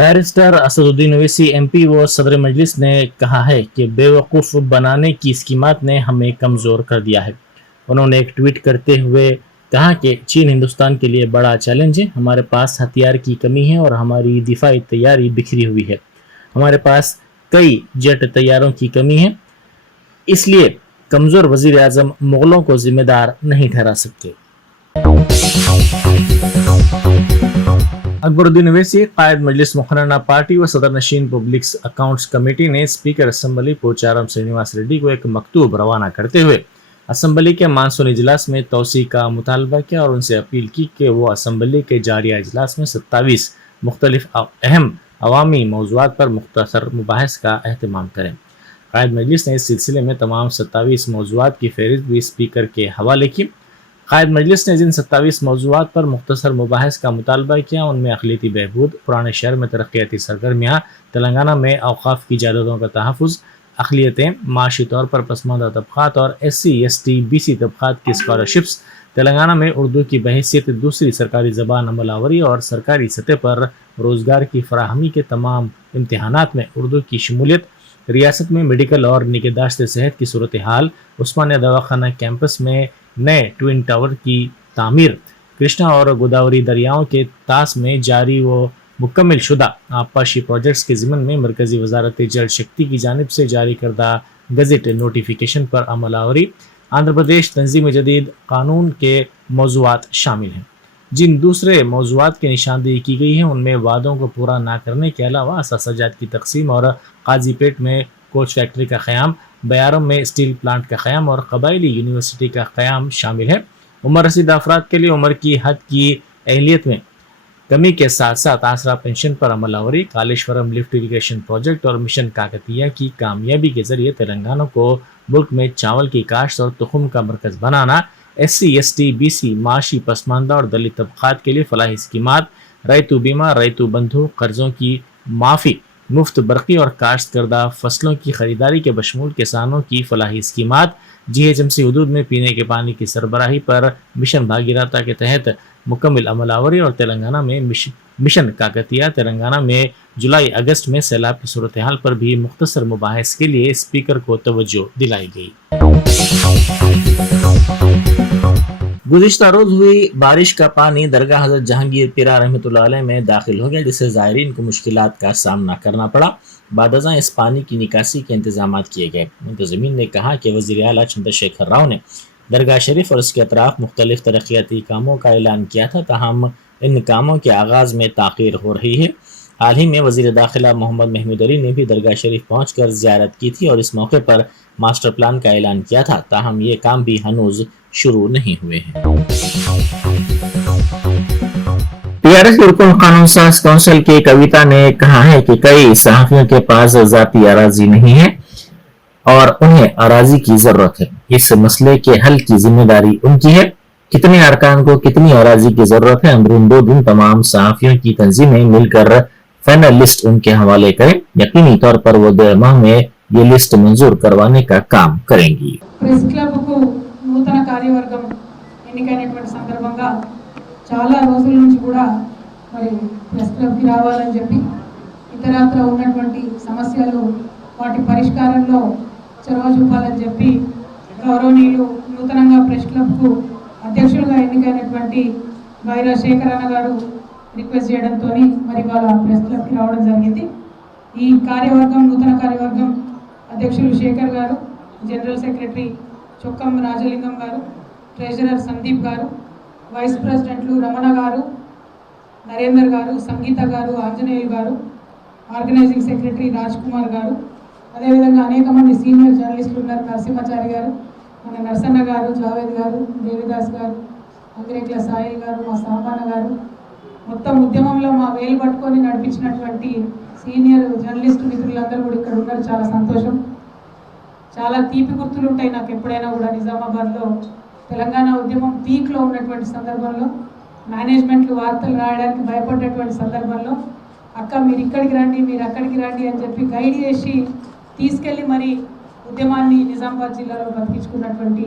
Barrister Asaduddin Owaisi MP व सदर मजलिस ने कहा है कि बेवकूफ़ बनाने की स्कीमात ने हमें कमज़ोर कर दिया है। उन्होंने एक ट्वीट करते हुए कहा कि चीन हिंदुस्तान के लिए बड़ा चैलेंज है, हमारे पास हथियार की कमी है और हमारी दिफाई तैयारी बिखरी हुई है। हमारे पास कई जेट तैयारों की कमी है, इसलिए कमज़ोर वज़ीर आज़म मुग़लों को जिम्मेदार नहीं ठहरा सकते। अकबरुद्दीन ओवैसी कायद मजलिस मुखरना पार्टी व सदर नशीन पब्लिक अकाउंट्स कमेटी ने स्पीकर असम्बली पोचारम श्रीनिवास रेड्डी को एक मकतूब रवाना करते हुए असम्बली के मानसून इजलास में तोसी का मुतालबा किया और उनसे अपील की कि वो असम्बली के जारिया इजलास में 27 मुख्तलिफ अहम अवामी मौज़ूआत पर मुख्तसर मुबाहिस का एहतमाम करें। कायद मजलिस ने इस सिलसिले में तमाम 27 मौज़ूआत की फहरिस्त भी स्पीकर के हवाले की। कायद मजलिस ने जिन 27 मौज़ूआत पर मुख्तसर मुबाहिस का मुतालबा किया उनमें अक़लियती बहबूद, पुराने शहर में तरक्याती सरगर्मियाँ, तेलंगाना में औक़ाफ़ की जायदादों का तहफ़्फ़ुज़, अक़लियतें, माशी तौर पर पसमानदा तबक़ात और SC, ST, BC तबक़ात की स्कॉलरशिप्स, तेलंगाना में उर्दू की बहैसियत दूसरी सरकारी ज़बान अमलावरी और सरकारी सतह पर रोज़गार की फराहमी के तमाम इम्तहानात में उर्दू की शमूलियत, रियासत में मेडिकल और निगहदाश्त सेहत की सूरत हाल, उस्मानिया दवाखाना कैंपस में नए ट्विन टावर की तामीर, कृष्णा और गोदावरी दरियाओं के तास में जारी व मुकम्मल शुदा आबपाशी प्रोजेक्ट्स के ज़िमन में मरकज़ी वज़ारत जल शक्ति की जानिब से जारी करदा गज़ट नोटिफिकेशन पर अमलावरी, आंध्र प्रदेश तंजीम जदीद कानून के मौज़ूआत शामिल हैं। जिन दूसरे मौज़ूआत की निशानदेही की गई है उनमें वादों को पूरा ना करने के अलावा असासाजात की तकसीम और काजीपेट में कोच फैक्ट्री का क़याम, बयारम में स्टील प्लांट का क़याम और कबायली यूनिवर्सिटी का क़याम शामिल है। उम्र रसीदा अफराद के लिए उम्र की हद की अहलियत में कमी के साथ साथ आसरा पेंशन पर अमलावरी, कालेश्वरम लिफ्ट इरीगेशन प्रोजेक्ट और मिशन काकतिया की कामयाबी के जरिए तेलंगाना को मुल्क में चावल की काश्त और तुखम का मरकज़ बनाना, SC, ST, BC, माशी पसमानदा और दलित तबक़ात के लिए फलाही स्कीमात, रैतु बीमा, रैतु बंधु, कर्ज़ों की माफ़ी, मुफ्त बरक़ी और काश्त करदा फसलों की खरीदारी के बशमूल किसानों की फलाही स्कीमात, GHMC हदूद में पीने के पानी की सरबराही पर मिशन भागीरथता के तहत मुकम्मल अमलावरी और तेलंगाना में मिशन काकतिया, तेलंगाना में जुलाई अगस्त में सैलाब की सूरत हाल पर भी मुख्तसर मुबाहिस के लिए स्पीकर को तवज्जो दिलाई गई। गुज़िश्ता रोज़ हुई बारिश का पानी दरगाह हज़रत जहांगीर पीरा रहमतुल्लाह अलैह में दाखिल हो गया, जिससे ज़ायरीन को मुश्किलात का सामना करना पड़ा। बादज़ां इस पानी की निकासी के इंतजाम किए गए। मुंतज़मीन ने कहा कि वज़ीर आला चंद्रशेखर राव ने दरगाह शरीफ और इसके अतराफ मुख्तलिफ तरक्याती कामों का ऐलान किया था, ताहम इन कामों के आगाज़ में ताख़ीर हो रही है। हाल ही में वज़ीर दाखिला मोहम्मद महमूद अली ने भी दरगाह शरीफ पहुँचकर ज़ियारत की थी और इस मौके पर मास्टर प्लान का ऐलान किया था, ताहम ये काम भी हनूज शुरू नहीं हुए हैं। टीआरएस रुकन कानून साज काउंसिल की कविता ने कहा है कि कई सहाफियों के पास ज़ाती अराजी नहीं है और उन्हें अराजी की जरूरत है। इस मसले के हल की जिम्मेदारी उनकी है। कितने अरकान को कितनी अराजी की जरूरत है, अंदरून 2 दिन तमाम सहाफियों की तंजीमें मिलकर फाइनल लिस्ट उनके हवाले करें। यकीनी तौर पर वो 2 माह में ये लिस्ट मंजूर करवाने का काम करेंगी। ప్రెస్ క్లబ్ కు నూతన కార్యవర్గం ఎన్నికైనటువంటి సందర్భంగా చాలా రోజుల నుంచి కూడా మరి ప్రెస్ క్లబ్ కి రావాలని చెప్పి ఇతరత్ర ఉన్నటువంటి సమస్యలు వాటి పరిష్కారంలో చొరవ చూపాలని చెప్పి గౌరవనీయులు నూతనంగా ప్రెస్ క్లబ్ కు అధ్యక్షులుగా ఎన్నికైనటువంటి వైరా శేఖర్ అన్న గారు రిక్వెస్ట్ చేయడంతో మరి వాళ్ళ ప్రెస్ క్లబ్ కి రావడం జరిగింది। ఈ కార్యవర్గం నూతన కార్యవర్గం అధ్యక్షులు శేఖర్ గారు, జనరల్ సెక్రటరీ చొక్కం రాజలింగం గారు, ట్రెజరర్ సందీప్ గారు, వైస్ ప్రెసిడెంట్లు రమణ గారు, నరేందర్ గారు, సంగీత గారు, ఆంజనేయులు గారు, ఆర్గనైజింగ్ సెక్రటరీ రాజ్ కుమార్ గారు, అదేవిధంగా అనేక మంది సీనియర్ జర్నలిస్టులు ఉన్నారు। నరసింహాచారి గారు, మన నరసన్న గారు, జావేద్ గారు, దేవిదాస్ గారు, అంగిరేట్ల సాయిల్ గారు, మా సామాన గారు, మొత్తం ఉద్యమంలో మా వేలు పట్టుకొని నడిపించినటువంటి సీనియర్ జర్నలిస్టు మిత్రులందరూ కూడా ఇక్కడ ఉన్నారు। చాలా సంతోషం। చాలా తీపి గుర్తులు ఉంటాయి నాకు ఎప్పుడైనా కూడా నిజామాబాద్లో తెలంగాణ ఉద్యమం పీక్లో ఉన్నటువంటి సందర్భంలో మేనేజ్మెంట్లు వార్తలు రాయడానికి భయపడేటువంటి సందర్భంలో అక్క మీరు ఇక్కడికి రండి, మీరు అక్కడికి రండి అని చెప్పి గైడ్ చేసి తీసుకెళ్ళి మరి ఉద్యమాన్ని నిజామాబాద్ జిల్లాలో బతికించుకున్నటువంటి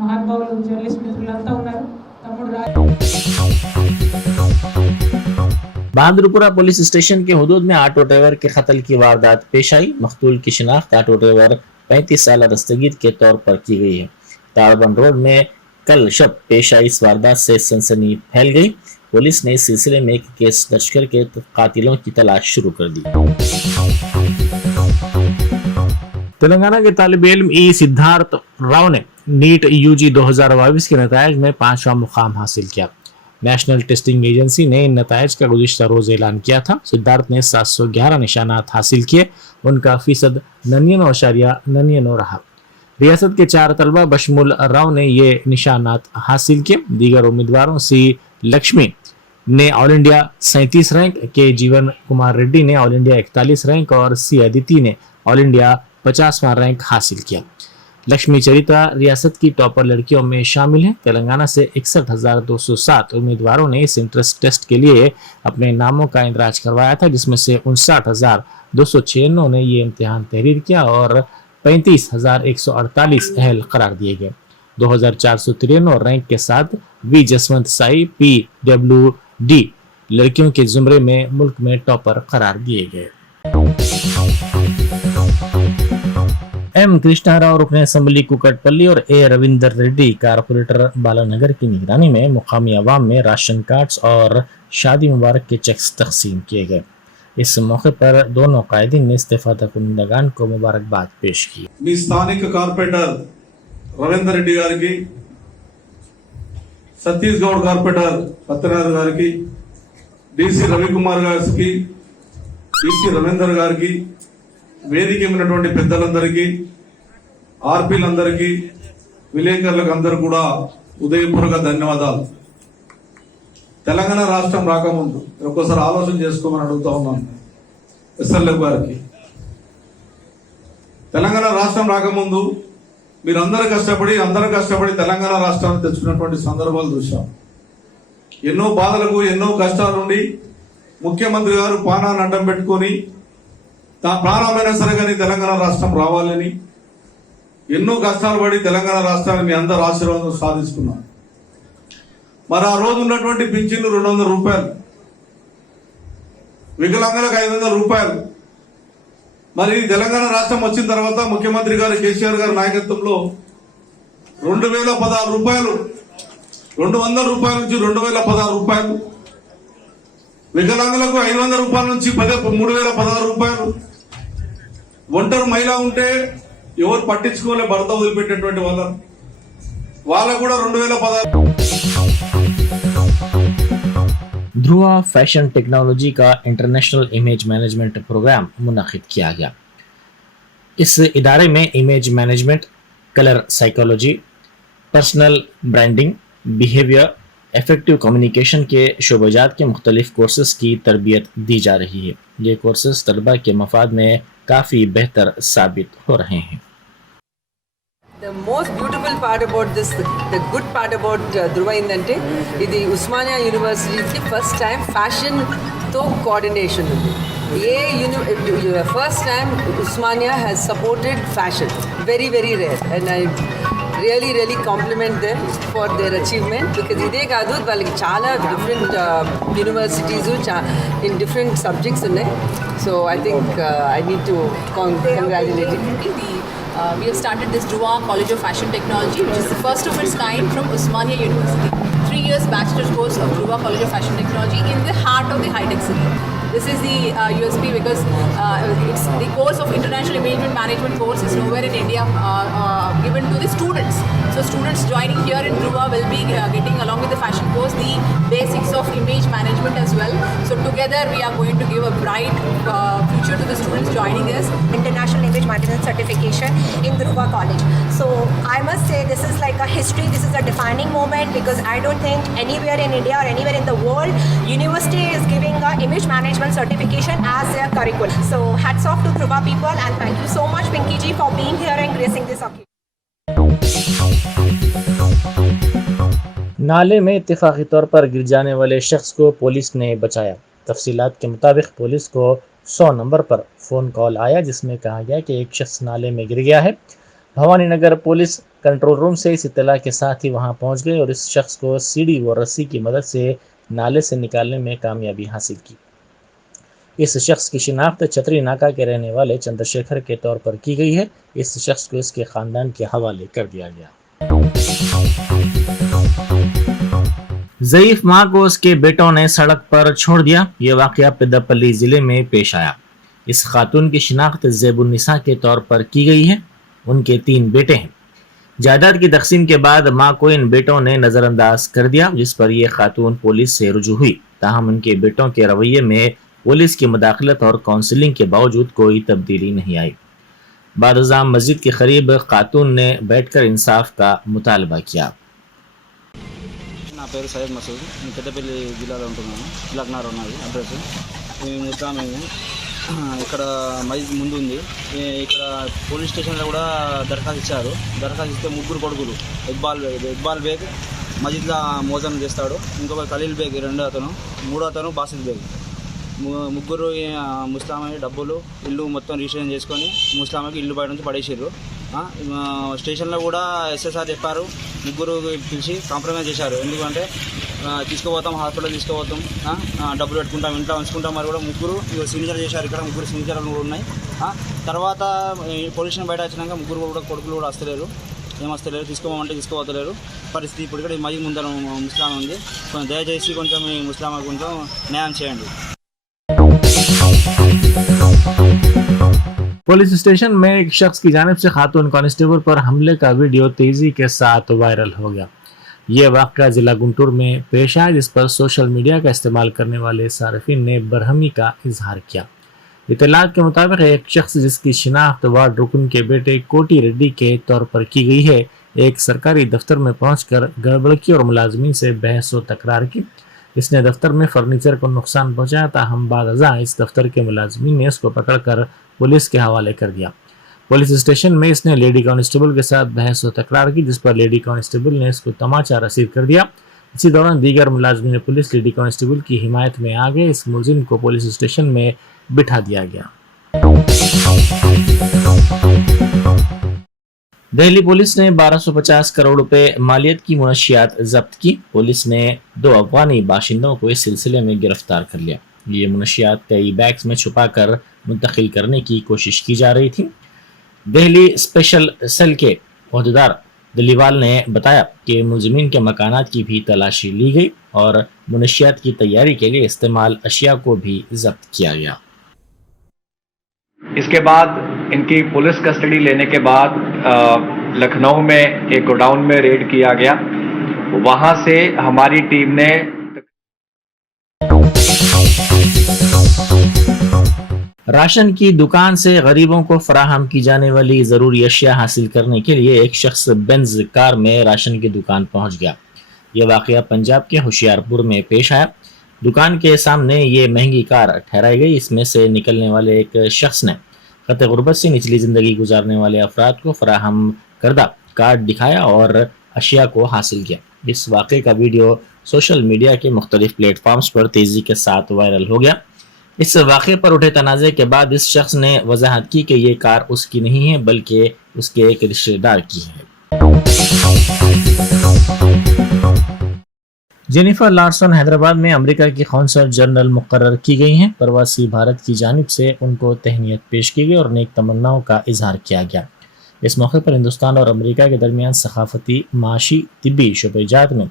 మహానుభావులు జర్నలిస్ట్ మిత్రులంతా ఉన్నారు। తమ్ముడు बहादुरपुरा पुलिस स्टेशन के हुदूद में ऑटो ड्राइवर के कत्ल की वारदात पेश आई। मकतूल की शिनाख्त ऑटो ड्राइवर 35 साल दस्तगीर के तौर पर की गई है। ताड़बन रोड में कल शब पेश आई इस वारदात से सनसनी फैल गई। पुलिस ने इस सिलसिले में एक केस दर्ज करके कातिलों की तलाश शुरू कर दी। तेलंगाना के तालिब इल्म ई सिद्धार्थ राव ने नीट यूजी 2022 के नतायज में 5वां मुकाम हासिल किया। नेशनल टेस्टिंग एजेंसी ने इन नतायज का गुज़िश्ता रोज ऐलान किया था। सिद्धार्थ ने 711 निशानात हासिल किए। उनका फीसद 99.99 रहा। रियासत के 4 तलबा बशमुल राव ने ये निशानात हासिल किए। दीगर उम्मीदवारों सी लक्ष्मी ने ऑल इंडिया 37 रैंक, के जीवन कुमार रेड्डी ने ऑल इंडिया 41 रैंक और सी अदिति ने ऑल इंडिया 50वां रैंक हासिल किया। लक्ष्मी चरिता रियासत की टॉपर लड़कियों में शामिल है। तेलंगाना से 61,207 उम्मीदवारों ने इस इंट्रेंस टेस्ट के लिए अपने नामों का इंदराज करवाया था, जिसमें से 59,296 ने ये इम्तिहान तहरीर किया और 35,148 अहल करार दिए गए। 2,493 रैंक के साथ वी जसवंत साई PWD लड़कियों के जुमरे में मुल्क में टॉपर करार दिए गए। एम कृष्णा राव रुकन असेंबली कुकटपल्ली और ए रविंदर रेड्डी कारपोरेटर बालानगर की निगरानी में मुकामी अवाम में राशन कार्ड्स और शादी मुबारक के चेक्स तकसीम किए गए। इस मौके पर दोनों कायदीन ने इस्तीफादा कुंदगान को मुबारकबाद पेश की। మీ స్థానిక కార్పొరేటర్ రవీందర్ రెడ్డి గారికి, సతీష్ గౌడ్ కార్పొరేటర్ సత్యనారాయణ గారికి, డిసి రవికుమార్ గారికి, డిసి రవీందర్ గారికి, వేదిక ఉన్నటువంటి పెద్దలందరికీ, ఆర్పీలందరికీ, విలేకరులకు అందరూ కూడా ఉదయపూర్వక ధన్యవాదాలు. తెలంగాణ రాష్ట్రం రాకముందు ఒక్కసారి ఆలోచన చేసుకోమని అడుగుతా ఉన్నాను ఎస్ఎల్ఎఫ్ గారికి. తెలంగాణ రాష్ట్రం రాకముందు మీరందరూ కష్టపడి తెలంగాణ రాష్ట్రాన్ని తెచ్చుకున్నటువంటి సందర్భాలు చూశాం. ఎన్నో బాధలకు, ఎన్నో కష్టాల నుండి ముఖ్యమంత్రి గారు ప్రాణాన్ని అడ్డం పెట్టుకొని తా ప్రాణమైనా సరే కానీ తెలంగాణ రాష్ట్రం రావాలని ఎన్నో కష్టాలు పడి తెలంగాణ రాష్ట్రాన్ని మీ అందరు ఆశీర్వాదం సాధించుకున్నాం. మరి ఆ రోజు ఉన్నటువంటి పింఛన్లు 200 రూపాయలు, వికలాంగులకు 500 రూపాయలు. మరి తెలంగాణ రాష్ట్రం వచ్చిన తర్వాత ముఖ్యమంత్రి గారు కేసీఆర్ గారి నాయకత్వంలో 2016 రూపాయలు, 200 రూపాయల నుంచి 2016 రూపాయలు, వికలాంగులకు 500 రూపాయల నుంచి 3016 రూపాయలు. ఒంటరి మహిళ ఉంటే ఎవరు పట్టించుకోలే, భర్త వదిలిపెట్టేటువంటి వాళ్ళకు కూడా 2016. ध्रुवा फैशन टेक्नोलॉजी का इंटरनेशनल इमेज मैनेजमेंट प्रोग्राम मुनक़िद किया गया। इस इदारे में image management, colour psychology, personal branding, behaviour, effective communication के शोबजात के मुख्तलिफ कोर्सेज की तरबियत दी जा रही है। ये कोर्सेज तलबा के मफाद में काफ़ी बेहतर साबित हो रहे हैं। The most beautiful part about this, the good part about Dhruva ఏంటంటే ఇది ఉస్మానియా యూనివర్సిటీకి ఫస్ట్ టైం ఫ్యాషన్తో కోఆర్డినేషన్ ఉంది. First time Osmania has supported fashion, very very rare. And I really compliment them for their achievement. Because ఇదే కాదు, వాళ్ళకి చాలా different universities in different subjects ఉన్నాయి. So I think I need to congratulate. We have started this Dhruva College of Fashion Technology, which is the first of its kind from Osmania University. 3 years bachelor's course of Dhruva College of Fashion Technology in the heart of the high-tech city. This is the USP because it's the course of International Image Management course is nowhere in India given to the students. So students joining here in Dhruva will be getting, along with the fashion course, the basics of image management as well. So together we are going to give a bright future to the students joining us. International Image Management certification in Dhruva College. So I must say this is like a history, this is a defining moment because I don't think anywhere in India or anywhere in the world university is giving a image management certification as their curriculum. So hats off to Dhruva people and thank you so much Pinky ji for being here and gracing this occasion. नाले में इत्तेफाकी तौर पर गिर जाने वाले शख्स को police ने बचाया। तफसीलात के मुताबिक पुलिस को 100 नंबर पर फ़ोन कॉल आया जिसमें कहा गया कि एक शख्स नाले में गिर गया है। Bhavani Nagar police control room से इस इत्तला के साथ ही वहां पहुंच गए और इस शख्स को सीढ़ी व रस्सी की मदद से नाले से निकालने में कामयाबी हासिल की। इस शख्स की शिनाख्त छतरी नाका के रहने वाले चंद्रशेखर के तौर पर की गई है। इस शख्स को इसके खानदान के हवाले कर दिया गया। ज़ईफ मां को उसके बेटों ने सड़क पर छोड़ दिया। ये वाकया पेद्दापल्ली जिले में पेश आया। इस खातून की शिनाख्त ज़ेबुन्निसा के तौर पर की गई है। उनके 3 बेटे हैं। जायदाद की तकसीम के बाद मां को इन बेटों ने नज़रअंदाज कर दिया, जिस पर यह खातून पुलिस से रुजू हुई। ताहम उनके बेटों के रवैये में पुलिस की मुदाखलत और काउंसलिंग के बावजूद कोई तब्दीली नहीं आई। बादशाह मस्जिद के करीब खातून ने बैठकर इंसाफ का मुतालबा किया। నా పేరు సయ్యద్ మసూద్, నేను పెద్దపల్లి జిల్లాలో ఉంటున్నాను. లగ్నార్ ఉన్నది అడ్రస్. మేము ముస్తామేము ఇక్కడ మస్జిద్ ముందు ఉంది. ఇక్కడ పోలీస్ స్టేషన్లో కూడా దరఖాస్తు ఇచ్చారు. దరఖాస్తు ఇస్తే 3 కొడుకులు, ఇక్బాల్ బేగ్ మస్జిద్లో మోజం చేస్తాడు, ఇంకొక ఖలీల్ బేగ్ 2వ అతను, 3వ అతను బాసిద్ బేగ్. ముగ్గురు ముస్లామకి డబ్బులు ఇల్లు మొత్తం రిజిస్ట్రేషన్ చేసుకొని ముస్లామకి ఇల్లు బయట నుంచి పడేసారు. స్టేషన్లో కూడా ఎస్ఎస్ఆర్ చెప్పారు, ముగ్గురు పిలిచి కాంప్రమైజ్ చేశారు. ఎందుకంటే తీసుకుపోతాం, హాస్పిటల్ తీసుకుపోతాం, డబ్బులు పెట్టుకుంటాం, ఇంట్లో ఉంచుకుంటాం. మరి కూడా ముగ్గురు సిగ్నేచర్ చేశారు. ఇక్కడ ముగ్గురు సిగ్నేచర్లు కూడా ఉన్నాయి. తర్వాత పోలీస్ స్టేషన్ బయట వచ్చినాక ముగ్గురు కూడా కొడుకులు కూడా వస్తలేరు, ఏం వస్తలేరు, తీసుకోమంటే తీసుకోవతలేరు పరిస్థితి. ఇప్పుడు ఇక్కడ మరీ ముందర ముస్లాం ఉంది. కొంచెం దయచేసి కొంచెం ఈ ముస్లాంకి కొంచెం న్యాయం చేయండి. पुलिस स्टेशन में एक शख्स की जानिब से खातून कांस्टेबल पर हमले का वीडियो तेजी के साथ वायरल हो गया। ये वाक़या जिला गुंटूर में पेश आया, जिस पर सोशल मीडिया का इस्तेमाल करने वाले सार्फिन ने बरहमी का इजहार किया। इतलात के मुताबिक एक शख्स जिसकी शिनाख्त वार्ड रुकन के बेटे कोटी रेड्डी के तौर पर की गई है, एक सरकारी दफ्तर में पहुंचकर गड़बड़ की और मुलाजमीन से बहस व तकरार की। इसने दफ्तर में फर्नीचर को नुकसान पहुंचाया। ताहम बादशाह इस दफ्तर के मुलाजमीन ने इसको पकड़कर पुलिस के हवाले कर दिया। पुलिस स्टेशन में इसने लेडी कांस्टेबल के साथ बहस व तकरार की, जिस पर लेडी कांस्टेबल ने इसको तमाचा रसीद कर दिया। इसी दौरान दीगर मुलाजमीन पुलिस लेडी कांस्टेबल की हिमायत में आ गए। इस मुलजिम को पुलिस स्टेशन में बिठा दिया गया। दिल्ली पुलिस ने 1250 करोड़ रुपए मालियत की मुनशियात जब्त की। पुलिस ने 2 अफगानी बाशिंदों को इस सिलसिले में गिरफ्तार कर लिया। ये मुनशियात कई बैग्स में छुपाकर मुंतकिल करने की कोशिश की जा रही थी। दिल्ली स्पेशल सेल के ओहदेदार दिलीवाल ने बताया कि मुलजिमीन के मकानात की भी तलाशी ली गई और मुनशियात की तैयारी के लिए इस्तेमाल अशिया को भी जब्त किया गया। इसके बाद इनकी पुलिस कस्टडी लेने के बाद लखनऊ में एक गोडाउन में रेड किया गया। वहां से हमारी टीम ने राशन की दुकान से गरीबों को फराहम की जाने वाली ज़रूरी अशिया हासिल करने के लिए एक शख्स बेंज कार में राशन की दुकान पहुंच गया। यह वाक़या पंजाब के होशियारपुर में पेश आया। दुकान के सामने ये महंगी कार ठहराई गई। इसमें से निकलने वाले एक शख्स ने ख़त गुर्बत से निचली ज़िंदगी गुजारने वाले अफराद को फराहम करदा कार्ड दिखाया और अशिया को हासिल किया। इस वाक़े का वीडियो सोशल मीडिया के मुख्तलिफ प्लेटफॉर्म्स पर तेज़ी के साथ वायरल हो गया। इस वाक़े पर उठे तनाज़े के बाद इस शख्स ने वजाहत की कि ये कार उसकी नहीं है बल्कि उसके एक रिश्तेदार की है। जेनिफर लार्सन हैदराबाद में अमेरिका की कौंसल जनरल मुकर्रर की गई हैं। प्रवासी भारत की जानिब से उनको तहनीत पेश की गई और नेक तमन्नाओं का इजहार किया गया। इस मौके पर हिंदुस्तान और अमेरिका के दरमियान सकाफती, माशी, तिब्बी शोबेजात में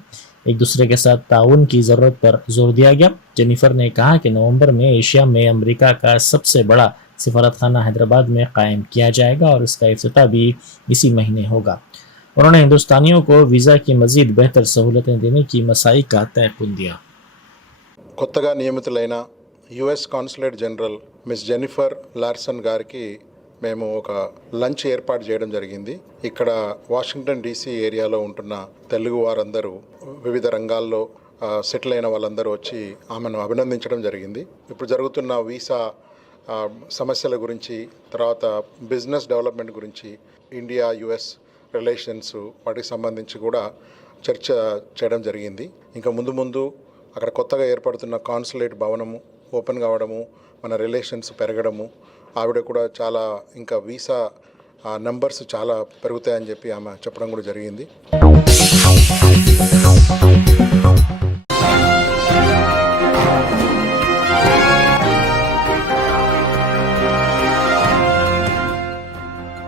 एक दूसरे के साथ ताउन की ज़रूरत पर जोर दिया गया। जेनिफर ने कहा कि नवंबर में एशिया में अमेरिका का सबसे बड़ा सफारतखाना हैदराबाद में कायम किया जाएगा और इसका इफ्तिताह भी इसी महीने होगा। उन्होंने हिंदुस्तानियों को वीज़ा की मज़ीद बेहतर सहूलतें देने की मसाई का तयक़ुन दिया। కొత్తగా నియమితులైన US consulate general Miss Jennifer Larson గారికి మేము ఒక లంచ్ ఏర్పాటు చేయడం జరిగింది. ఇక్కడ వాషింగ్టన్ డీసీ ఏరియాలో ఉంటున్న తెలుగు వారందరూ వివిధ రంగాల్లో సెటిల్ అయిన వాళ్ళందరూ వచ్చి ఆమెను అభినందించడం జరిగింది. ఇప్పుడు జరుగుతున్న వీసా సమస్యల గురించి, తర్వాత బిజినెస్ డెవలప్మెంట్ గురించి, ఇండియా యుఎస్ రిలేషన్స్ వాటికి సంబంధించి కూడా చర్చ చేయడం జరిగింది. ఇంకా ముందు అక్కడ కొత్తగా ఏర్పడుతున్న కాన్సులేట్ భవనము ఓపెన్ కావడము, మన రిలేషన్స్ పెరగడము, ఆవిడ కూడా చాలా ఇంకా వీసా నంబర్స్ చాలా పెరుగుతాయని చెప్పి ఆమె చెప్పడం కూడా జరిగింది.